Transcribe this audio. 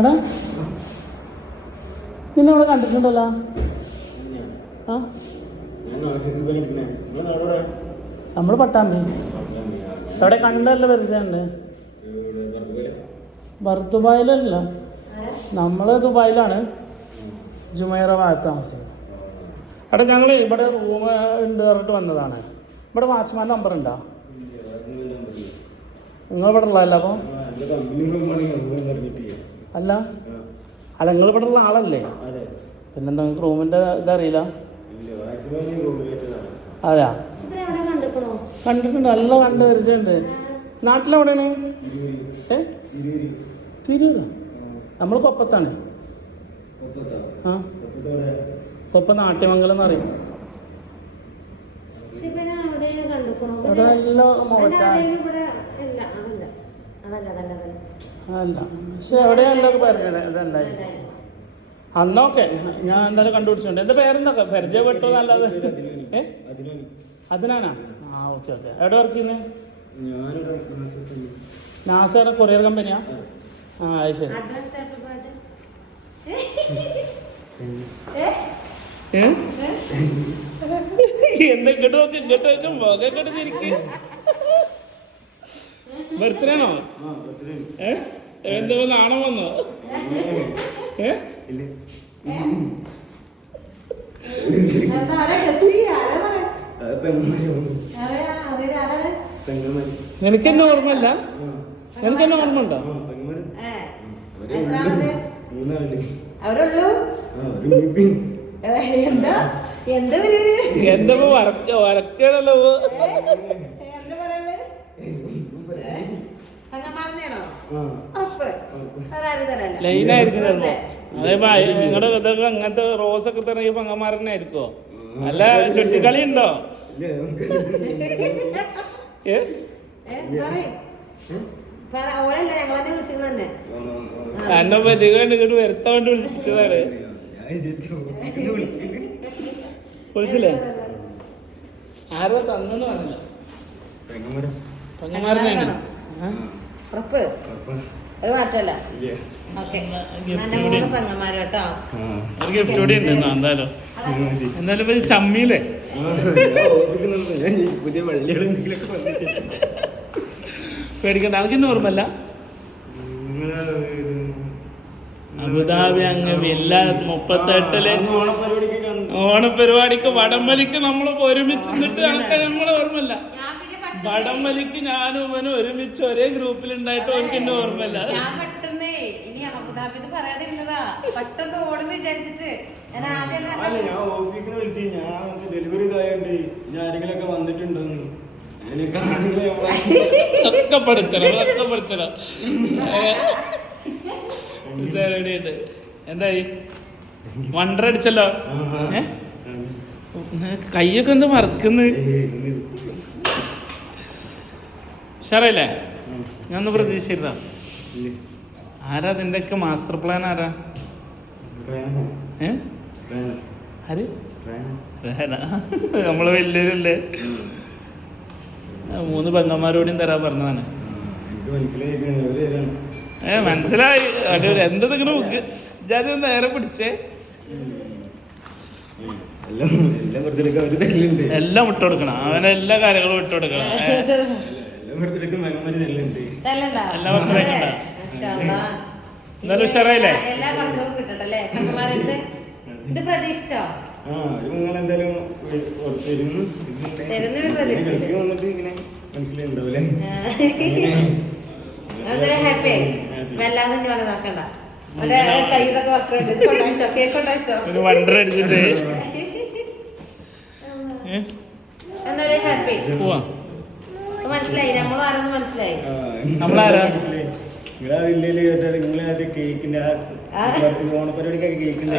എടാ നിന്നെ അവിടെ കണ്ടിട്ടുണ്ടല്ലോ. ആ നമ്മള് പട്ടാമ്പി. അവിടെ കണ്ടല്ലോ പരിചയമുണ്ട്. ദുബായിലല്ല, നമ്മള് ദുബായിലാണ്. ജുമൈറ ഭാഗത്ത് താമസിക്കുന്നത്. അവിടെ ഞങ്ങൾ ഇവിടെ റൂം ഉണ്ട് പറഞ്ഞിട്ട് വന്നതാണ്. ഇവിടെ വാച്ച്മാൻ നമ്പർ ഉണ്ടോ? നിങ്ങൾ ഇവിടെ ഉള്ളതല്ല അപ്പോൾ? അല്ല അല്ല നിങ്ങൾ ഇവിടെ ഉള്ള ആളല്ലേ? പിന്നെന്താ നിങ്ങൾക്ക് റൂമിൻ്റെ ഇതറിയില്ല? അതെയാ, കണ്ടിട്ടുണ്ട്. നല്ല കണ്ട് പരിചയമുണ്ട്. നാട്ടിലെവിടെയാണ്? തിരൂരാ? നമ്മൾ കൊപ്പത്താണ്. ആ കൊപ്പം നാട്യമംഗലം എന്ന് പറയും. അവിടെ നല്ല അല്ല, പക്ഷെ എവിടെയല്ല പരിചയം ഇതല്ലായിരുന്നു. അന്നോക്കെ ഞാൻ എന്തായാലും കണ്ടുപിടിച്ചിട്ടുണ്ട്. എന്താ പേരെന്തൊക്കെ പരിചയപ്പെട്ടോ നല്ലത്? അതിനാനാ? ആ ഓക്കെ ഓക്കെ. എവിടെ വർക്ക് ചെയ്യുന്നത്? നാസയുടെ കൊറിയർ കമ്പനിയാ? ആ അത് ശരി. എന്താ ഇങ്ങോട്ട് നോക്ക്, ഇങ്ങോട്ട് നോക്കും മുഖം ശരിക്ക്. ബർത്ത്ഡേ ആണോ? എന്താ നാണം വന്നോ? എനിക്കെന്നെ ഓർമ്മയില്ല. എനിക്കെന്നെ ഓർമ്മ ഉണ്ടോ? എന്താ വരക്കണല്ലോ. ലൈനായിരിക്കും ചിലപ്പോ. അതേ നിങ്ങളുടെ ഇതൊക്കെ അങ്ങനത്തെ റോസൊക്കെ തന്നെ ഈ പങ്ങന്മാരനെ ആയിരിക്കോ? അല്ല ചുറ്റിക്കളി ഉണ്ടോ? എന്നെ പറ്റിക്കൊണ്ട് ഇങ്ങോട്ട് വരുത്താൻ വേണ്ടി വിളിച്ചതാണ്. വിളിച്ചില്ലേ? ആരോ തന്നെന്ന് പറഞ്ഞില്ല. പെങ്ങന്മാരനാണ്. ഒരു ഗിഫ്റ്റ് കൂടി ഉണ്ട് എന്തായാലും. എന്തായാലും ഇപ്പൊ ചമ്മിയില്ലേ പേടിക്കണ്ട. എനിക്കെന്നെ ഓർമ്മല്ല. അബുദാബി അങ്ങ് വില്ല 38 ഓണപരിപാടിക്ക് വടംവലിക്ക് നമ്മളിപ്പോ ഒരുമിച്ച് നിന്നിട്ട് നമ്മളെ ഓർമ്മല്ല. വടംവലിക്ക് ഞാനും ഇവനും ഒരുമിച്ച് ഒരേ ഗ്രൂപ്പിലുണ്ടായിട്ട് എനിക്ക് എന്നെ ഓർമ്മല്ല. എന്തായി? വണ്ടർ അടിച്ചല്ലോ. കയ്യൊക്കെ എന്താ മറക്കുന്നു? ഉഷാറല്ലേ? ഞാൻ ഒന്ന് പ്രതീക്ഷിച്ചിരുന്ന. ആരാ നിന്റെയൊക്കെ മാസ്റ്റർ പ്ലാൻ? ആരാ? ആര്? നമ്മള് വലിയൊരല്ലേ? 3 പെങ്ങന്മാരോടും തരാൻ പറഞ്ഞതാണ്. മനസ്സിലായി. അടിപൊളി. എന്താ ഇങ്ങനെ ജാതി നേരെ പിടിച്ചേ. എല്ലാം വിട്ടുകൊടുക്കണം. അവനെ എല്ലാ കാര്യങ്ങളും വിട്ടുകൊടുക്കണം. എന്നാലും ഉഷാറായില്ലേ? വണ്ടർ അടിച്ചിട്ട് പോവാ. മനസ്സിലായി നമ്മളാരാ? ഓണപരിപാടിക്കൊക്കെ കേക്കിന്റെ ഓണപരിപാടിക്കൊക്കെ കേക്കിന്റെ